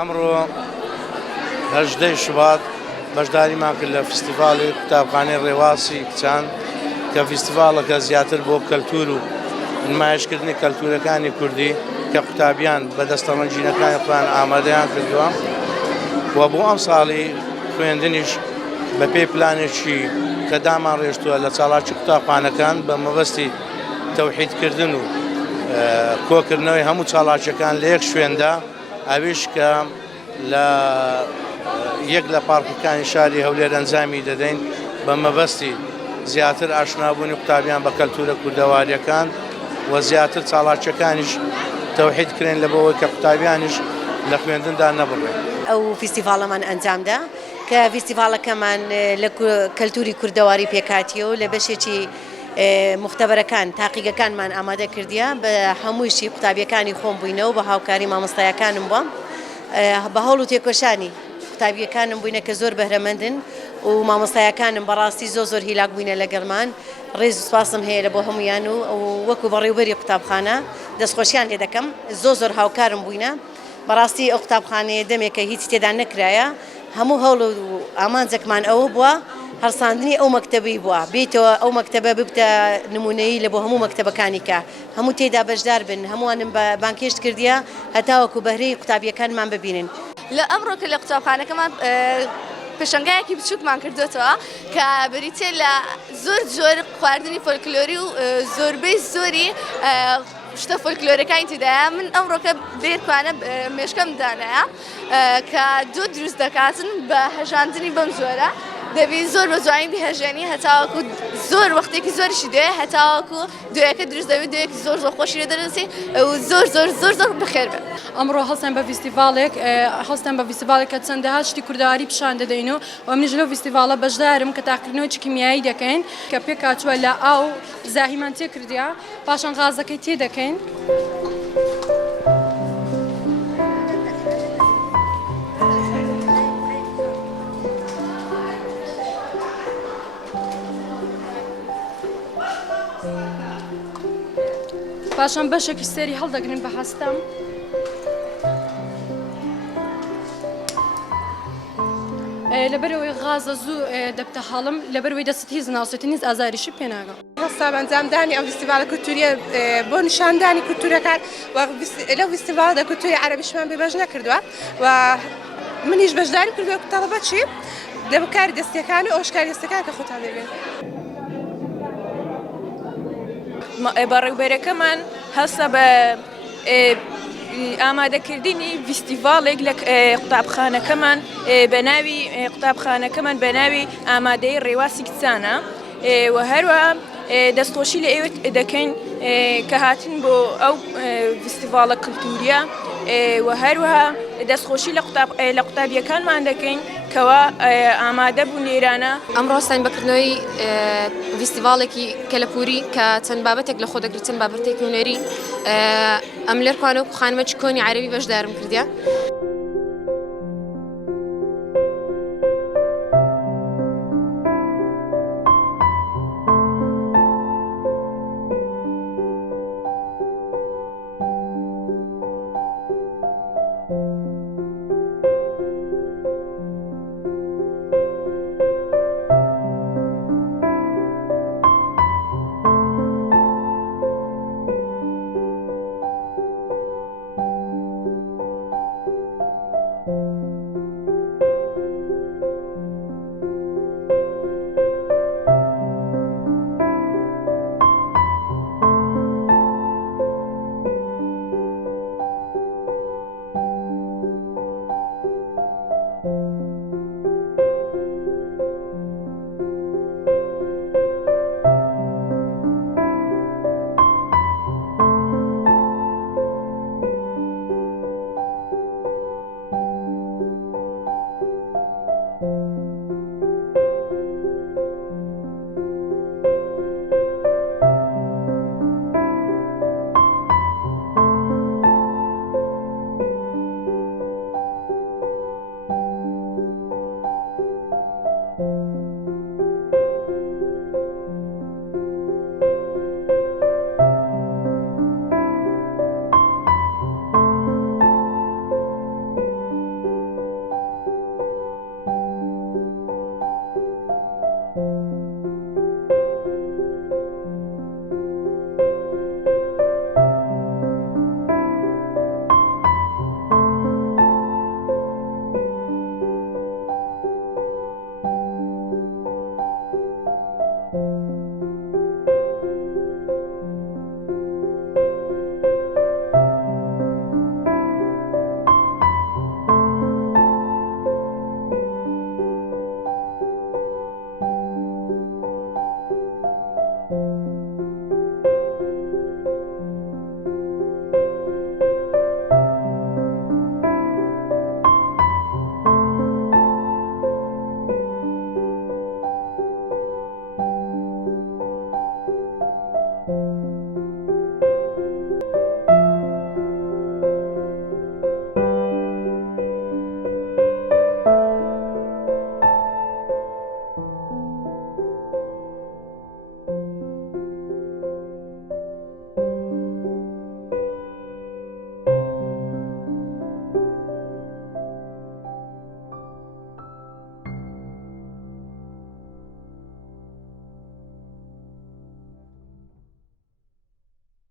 ئەمڕۆ هەژدەی شوبات بەشداریمان کرد لە فستیڤاڵی قوتابخانەی ڕێواسی کچان کە فستیڤاڵەکە زیاتر بۆ کەلتور و نمایشکردنی کەلتورەکانی کوردی کە قوتابیان بەدەستە ڕەنجینەکانی خۆیان ئامادەیان کردووە و بۆ ئەم ساڵی خوێندنیش بە پێی پلانێکی کە دامان ڕێژتووە لە چاڵاکی قوتابخانەکان بە مەبەستی تەوحیدکردن و کۆکردنەوەی هەموو چاڵاکیەکان لە یەک شوێندا ئەویش کە لە یەک لە پارکەکانی شاری هەولێر ئەنجامی دەدەین بە مەبەستی زیاتر ئاشنابوونی قوتابیان بە کەلتورە کوردەواریەکان و زیاتر چاڵاکیەکانیش تەوحیدکرێن لەبەوەی کە قوتابیانیش لە خوێندندا نەبڕێن. ئەو فیستیڤاڵەمان ئەنجامدا کە فیستیڤاڵەکەمان لە کەلتوری کوردەواری پێکاتیەوە لە بەشێکی مختبەرەکان تاقیگەکانمان ئامادە کردیە بە هەموویشی قوتابیەکانی خۆم بووینەوە بە هاوکاری مامۆستایەکانم بووم بە هەوڵ و تێکۆشانی قوتابیەکانم بووینە کە زۆر بەهرەمەندن و مامۆستایەکانم بەڕاستی زۆر هیلاک بووینە لەگەڵمان ڕێز و سوپاسم هەیە لە بۆ هەمویان و وەکو بەڕێوەبەری قوتابخانە دەستخۆشیان لێ دەکەم زۆر هاوکارم بووینە بەڕاستی ئەو قوتابخانەیە دەمێکە هیچ تێدا نەکرایە هەموو هەوڵ و ئامانجێکمان ئەوە بووە هەرساندنی ئەو مەکتەبەی بووە بێتەوە ئەو مەکتەبە ببتە نمونەیی لە بۆ هەموو مەکتەبەکانی کە هەموو تێدا بەشدار بن هەمووانم بە بانکێشت کردیە هەتاوەکو بەهرەی قوتابیەکانمان ببینن. لە ئەمڕۆکە لە قوتابخانەکەمان پێشەنگایەکی بچووکمان کردوێتەوە کە بریتێ لە زۆر خواردنی فۆلکلۆری و زۆربەی زۆری شتە فۆلکلۆرەکانی تێدایە من ئەمڕۆکە بێرکوانە مێشکەم دانایە کە دوو دروست دەکاتن بە هەژاندنی بەم زۆرە دەبی زۆر بە جوانی بهێژێنی هەتاوەکو زۆر وەختێکی زۆریشی دوێ هەتاوەکو دوێەکە دروست دەبێت دوێکی زۆر خۆشی لێ دەرەسی و زۆر بەخێر بێت. ئەمڕۆ هەستن بە فیستیڤالێک هەستن بە فیستیڤالێک کە چەندەها شتی کوردەواری پیشان دەدەین و منیش لەو فیستیڤاڵە بەشدارم کە تاقیکردنەوەی کیمیایی دەکەین کە پێکاتووە لە ئاو زاهیمان تێ کردیا پاشان غازەکەی تێ دەکەین. پاشان بەشێکی سێری هەڵدەگرن بە هەستەم لەبەرەوەی غازە زوو دەبتە هەڵم لەبەرەوەی دەست هیچ ناوسێتی نیز ئازاریشی پێناگەم. هەستا بەنجامدانی ئەو فیستیڤالە کولتوریە بۆ نیشاندانی کولتورەکان و لەو فیستیڤالدا کولتوری عەرەبیشمان بێبەش نەکردووە و منیش بەشداریم کردووە تەڵەبە چی لە بەکاری دەستیەکان و ئەوشکاری دەستەکان کە خۆتان دەبێن. بەڕێوبەرەکەمان هەستا بە ئامادەکردنی فیستیڤاڵێک لە قوتابخانەکەمان بە ناوی ئامادەی ڕێواسی کچانە و هەروە دەستخۆشی لە ئێوە دەکەین کە هاتن بۆ ئەو فیستیڤاڵە کولتوریە و هەروەها دەستخۆشی لە قوتابیەکانمان دەکەین کەوا ئامادە بوون لێرانە. ئەمڕۆ هەستین بەکردنەوەی فیستیڤاڵێکی کەلەپوری کە چەند بابەتێک لە خۆ دەگرێت چەند بابەتێک نوێنەری ئەم لێرکوانە و خانمەی کۆنی عەرەبی بەشدارم کردیا